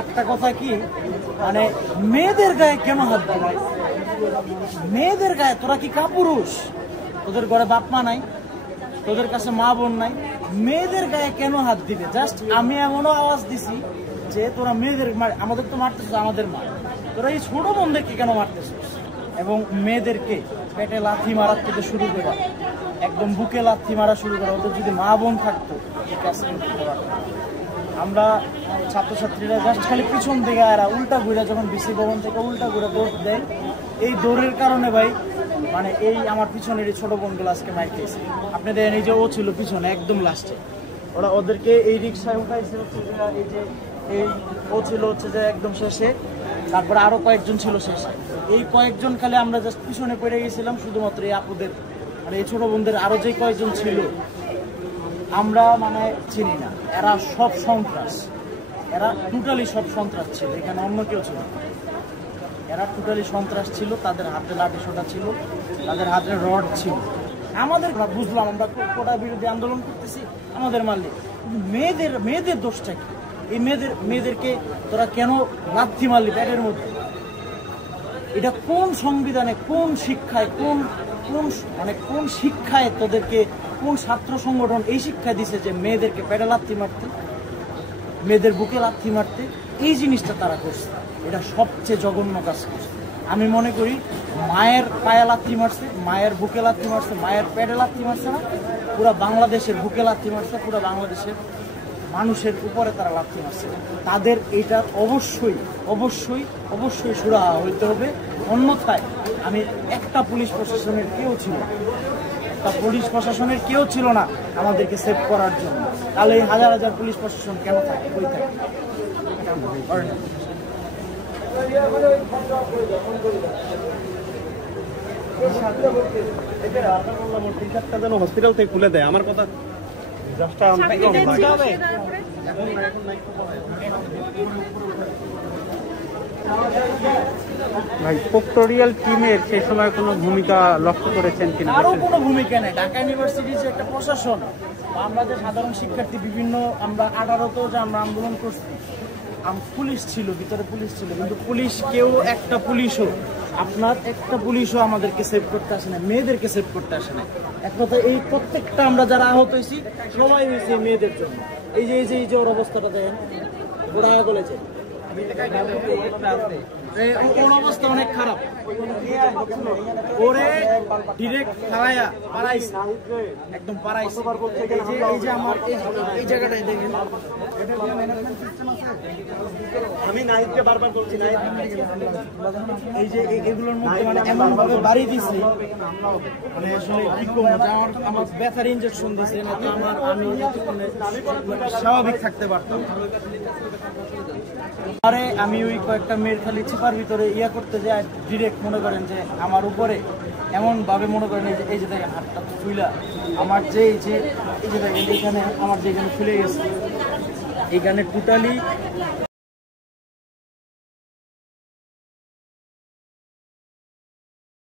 একটা কথা কি মানে মেয়েদের গায়ে কেন হাত দিবে? মেয়েদের গায়ে তোরা কি কাপুরুষ? তোদের ঘরে বাপ মা নাই, তোদের কাছে মা বোন নাই, মেয়েদের গায়ে কেন হাত দিবে? জাস্ট আমি এমনও আওয়াজ দিছি যে তোরা মেয়েদের আমাদের তো মারতেছিস, আমাদের মা, তোরা এই ছোট বোনদেরকে কেন মারতেছিস? এবং মেয়েদেরকে পেটে লাথি মারার থেকে শুরু করে একদম বুকে লাথি মারা শুরু করে, ওদের যদি মা বোন থাকতো আমরা ছাত্রছাত্রীরা জাস্ট খালি পিছন থেকে এরা উল্টা ঘুরে যখন বিসি ভবন থেকে উল্টা ঘুরে দৌড় দেয়, এই দৌড়ের কারণে ভাই মানে এই আমার পিছনের এই ছোট বোনগুলো আজকে মাইর খেয়েছে। আপনি দেখেন এই যে ও ছিল পিছনে একদম লাস্টে, ওরা ওদেরকে এই রিক্সায় উঠাইছে হচ্ছে এই যে এই ও ছিল হচ্ছে যে একদম শেষে, তারপরে আরো কয়েকজন ছিল শেষে। এই কয়েকজন খালি আমরা জাস্ট পিছনে পড়ে গেছিলাম শুধুমাত্র এই আপুদের মানে এই ছোট বোনদের। আরো যে কয়েকজন ছিল আমরা মানে চিনি না, এরা সব সন্ত্রাস, এরা টোটালি সব সন্ত্রাস ছিল, এখানে অন্য কেউ ছিল, এরা টোটালি সন্ত্রাস ছিল। তাদের হাতে লাঠি সোটা ছিল, তাদের হাতে রড ছিল। আমাদের বুঝলাম আমরা কোটা বিরোধী আন্দোলন করতেছি, আমাদের মারলে, কিন্তু মেয়েদের দোষটা কি? এই মেয়েদেরকে তোরা কেন লাথি মারলি পেটের মধ্যে? এটা কোন সংবিধানে, কোন শিক্ষায়, কোন শিক্ষায় তোদেরকে, কোন ছাত্র সংগঠন এই শিক্ষা দিছে যে মেয়েদেরকে পেটে লাথি মারতে, মেয়েদের বুকে লাথি মারতে? এই জিনিসটা তারা করছে, এটা সবচেয়ে জঘন্য কাজ করছে। আমি মনে করি মায়ের পায়ে লাথি মারছে, মায়ের বুকে লাথি মারছে, মায়ের পেটে লাথি মারছে না, পুরা বাংলাদেশের বুকে লাথি মারছে, পুরা বাংলাদেশের মানুষের উপরে তারা লাথি মারছে। তাদের এইটা অবশ্যই অবশ্যই অবশ্যই সুরাহা হইতে হবে। অন্যথায় আমি একটা পুলিশ প্রশাসনের কেউ ছিল না আমাদেরকে সেভ করার জন্য। তাহলে এই হাজার হাজার পুলিশ প্রশাসন কেন থাকে, কই থাকে? হসপিটাল থেকে খুলে দেয় আমার কথা। ভাই পোক্টোরিয়াল টিমের সেই সময় কোনো ভূমিকা লক্ষ্য করেছেন কিনা? আরো কোনো ভূমিকা নেই। ঢাকা ইউনিভার্সিটি যে একটা প্রশাসন, আমরা যে সাধারণ শিক্ষার্থী বিভিন্ন আমরা 18তেও যে আমরা আন্দোলন করছি, পুলিশ ছিল, ভিতরে পুলিশ ছিল, কিন্তু পুলিশ কেউ একটা পুলিশও আমাদেরকে সেভ করতে আসে না, মেয়েদেরকে সেভ করতে আসে না। এক কথা এই প্রত্যেকটা আমরা যারা আহত হয়েছি সবাই হয়েছে মেয়েদের জন্য। এই যে ওর অবস্থাটা দেখেন, ওরা বলেছে ওর অবস্থা অনেক খারাপ, ওরে ডিরেক্ট খাওয়াইয়া পাড়াইছে, একদম পাড়াইছে। এই যে আমার এই জায়গাটায় দেখেন, আমি নাহিদকে বারবার বলছি, এই যে এগুলোর মধ্যে মানে এমন ভাবে বাড়ি দিছি, মানে আসলে কি করবো, আমার ব্যথার ইনজেকশন দিছে, না তো আমি স্বাভাবিক থাকতে পারতাম। আরে আমি ওই কয়েকটা মেয়ের খালি চিপার ভিতরে ইয়া করতে যাই, ডিরেক্ট মনে করেন যে আমার উপরে এমন ভাবে মনে করেন এই যে দেখেন হাতটা ফুইলা, আমার যে এই যে দেখেন এখানে আমার যেখানে ফুলে গেছে, এখানে টোটালি